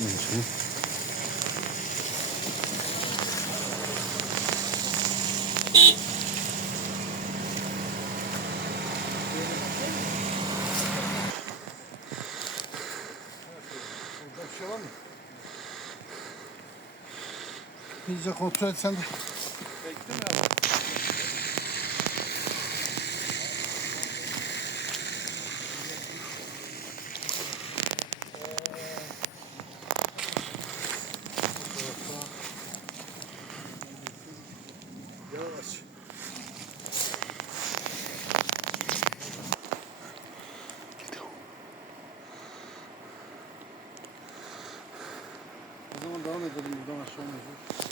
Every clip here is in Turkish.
Evet. Bir şey var mı? İyice kontrol et sen de. Bekle mi abi? Yavaş. O zaman devam edelim buradan aşağı ineceğiz.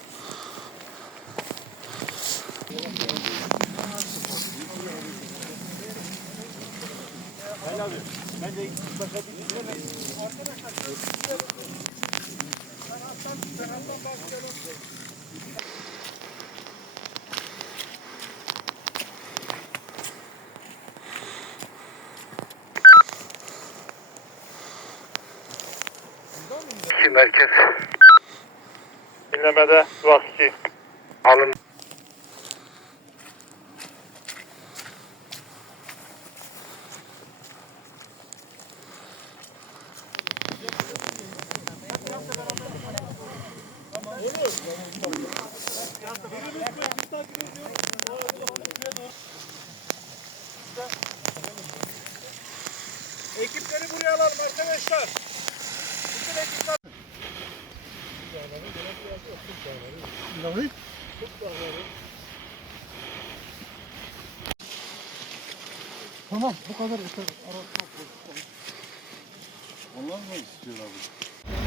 Hayır abi. Ben de bakabilirim. Arkadaşlar. Sen alttan başlayalım. Merkez. Dinlemede Duak 2. Alın. Ekipleri buraya alalım arkadaşlar. Bütün ekipler. David. Tamam bu kadar yeter. Onlar mı istiyorlar bu?